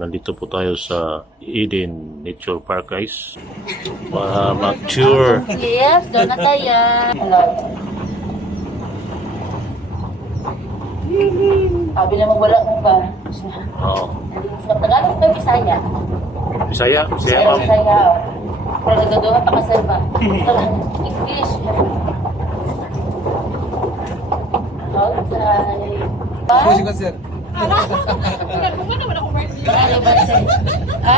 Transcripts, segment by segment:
Nandito po tayo sa Eden Nature Park, guys. Mature. Yes, doon na tayo. Hello. Sabi naman wala mo ba? Oo. Sa Tagalog ba Bisaya? Bisaya? Bisaya, ma'am? Bisaya. Pero nagagawa pa kasi ba? English. Outside. Pusi ko, sir.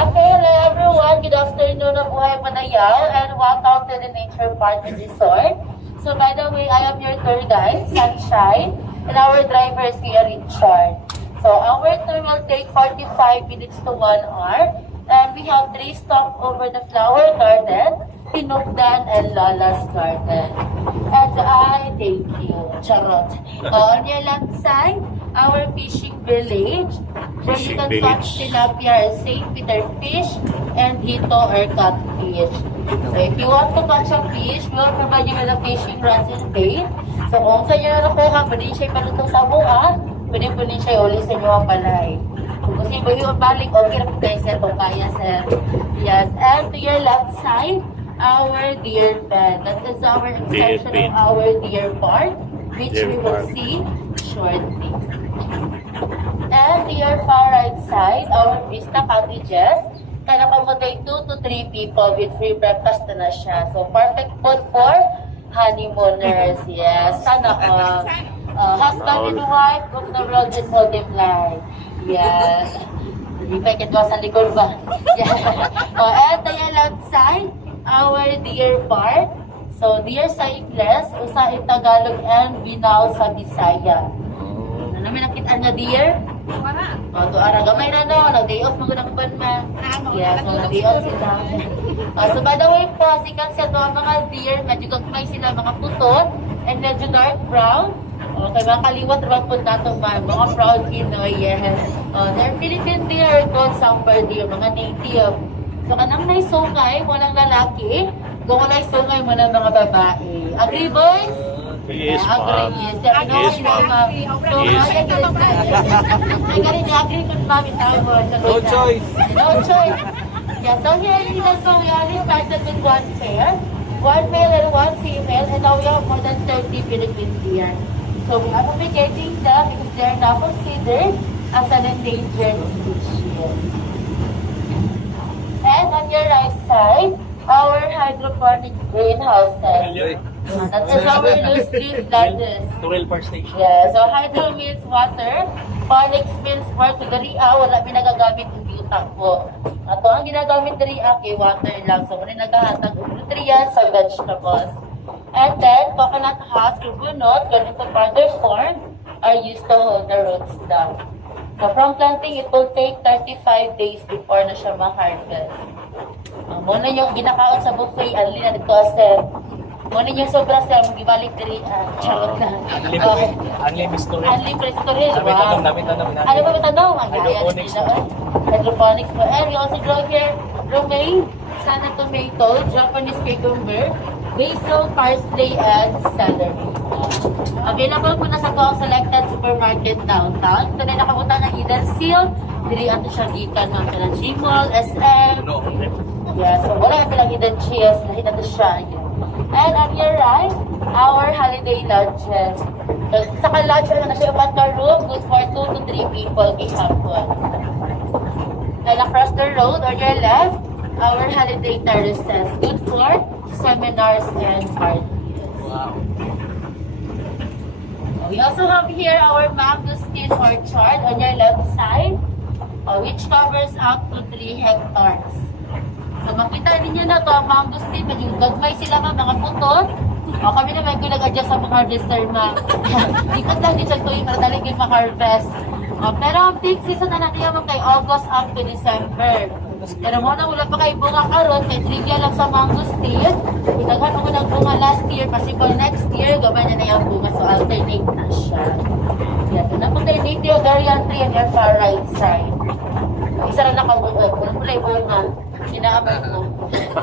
Hello everyone, good afternoon of Buhay Panayal and welcome to the Nature Park and Resort. So by the way, I am your tour guide, Sunshine, and our driver is Kuya Richard. So our tour will take 45 minutes to 1 hour, and we have 3 stops over the flower garden, Pinugdan, and Lala's garden. And I thank you, Charot. On your left side, our fishing village, where you can catch tilapia or St. Peter fish and hito or catfish. So if you want to catch a fish, we'll provide you with a fishing rods and bait. So kung sa inyo na nakuha, pwede siya palutong sa buwan, pwede siya uli sa inyo ang palay. Kung gusto nyo yung balik, okay na po kayo sir, kung kaya sir. Yes, and to your left side, our deer pen. That is our extension of our deer park, which we will see shortly. And to your far right side, our Vista Cottages can accommodate 2 to 3 people with free breakfast na siya. So, perfect food for honeymooners. Yes, sana husband and wife, cook the world and multiply. Yes. Hindi pa ikitwa sa likod ba? Yeah. And to your left side, our deer park. So, deer sa Ingles, usa in Tagalog, and Binao sa Bisaya. Ano namin nakita nga deer? Wala. O, tuara gamay na no, nag-day off magandang ban ma. Yes, nag-day off sila. So, by the way po, sikat siya to ang mga deer, medyo gagmay sila, mga putot, and medyo dark brown. O, kay mga kaliwat, rin po nato mga proud Pinoy, yes. They're Philippine deer, called sambar deer, mga native. So, kanang naisungay, walang lalaki, kung wala'y sungay mo ng mga babae. Agree, boys? Yes, ma'am. Yes, Yes, ma'am. So, Yes. I got it, agree with ma'am in time. No choice. No choice. Yeah, so here in Hidalgo, we only started with 1 pair. 1 male and 1 female, and now we have more than 30 Philippine deer. So we are mitigating them because they are now considered as an endangered species. And on your right side, our hydroponic greenhouses. That is our loose leaf lettuce. Tuwel Park Station. Yeah, so hydro means water, ponics means water. Dariya, wala may nagagamit ng biutak po. Ato ang ginagamit dariya kay water lang. So muna naghahatag ng nutrients sa vegetables. And then, coconut husk or bunot, ganito powder form, are used to hold the roots down. So from planting, it will take 35 days before na siya ma-harvest. Muna yung ginakaon sa buffet, alin na dito sir. Muna yung sobra sir, mag-ibalik diri. Charot lang. Unlimited story. Unlimited storage. Dami Wow. tanong. Ano ba tanong? Ang Hydroponics. Hydroponics po. And we also grow here romaine, sana tomato, Japanese cucumber, basil, parsley, and celery. Available po na sa kong selected supermarket downtown. Ito na nakabutan ng Eden Seal. Diri ato siya gikan ng kanang Gmall, SM. Yeah, so wala yung pilang Eden Cheers. Lahat nato siya. And on your right, our holiday lodges. So, sa ka-lodge na siya yung room, good for 2 to 3 people gihapon. And across the road, on your left, our holiday terraces, good for seminars and parties. Wow. We also have here our mangosteen orchard on your left side, which covers up to 3 hectares. So makita ninyo na to ang mangosteen, medyo gagmay sila mga putot. Kami naman kung nag-adjust sa mga harvester ma. Ikot lang din siya tuwing madaling yung ma-harvest. Pero ang peak season na natin naman kay August up to December. Pero muna wala pa kayo bunga karon, kay trigger lang sa mangosteen. Itaghan mo ng bunga last year, possible next year, gabay na yung bunga. So alternate na siya. Yan, so napunta yung native durian tree on your far right side. Isa rin nakabuot. Walang pula yung bunga. Sinaabot mo.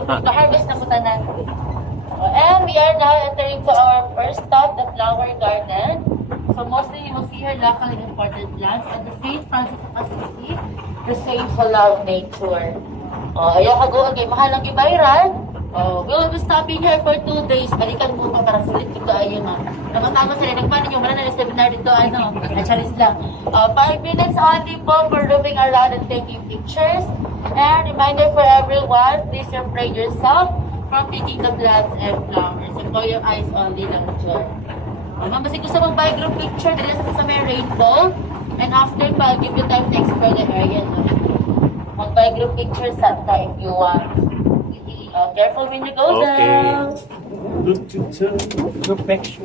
Pa-harvest na punta natin. And we are now entering to our first stop, the flower garden. So mostly you will see here local and imported plants. And the St. Francis of Assisi the same who love nature. Ayaw ka go again, mahal ang viral. We'll be stopping here for 2 days. Balikan mo pa para sulit dito ayun Tama-tama sila. Nagpaano nyo, wala na seminar dito, charis lang. 5 minutes only po for roaming around and taking pictures. And reminder for everyone, please refrain yourself from picking the plants and flowers. And for your eyes only lang dyan. Ma'am, basta gusto mong buy group picture, dito sa may rainbow. And after pa, I'll give you time to explore the area. Mag-buy group picture Santa if you want. Careful when you go Okay. down. Group picture.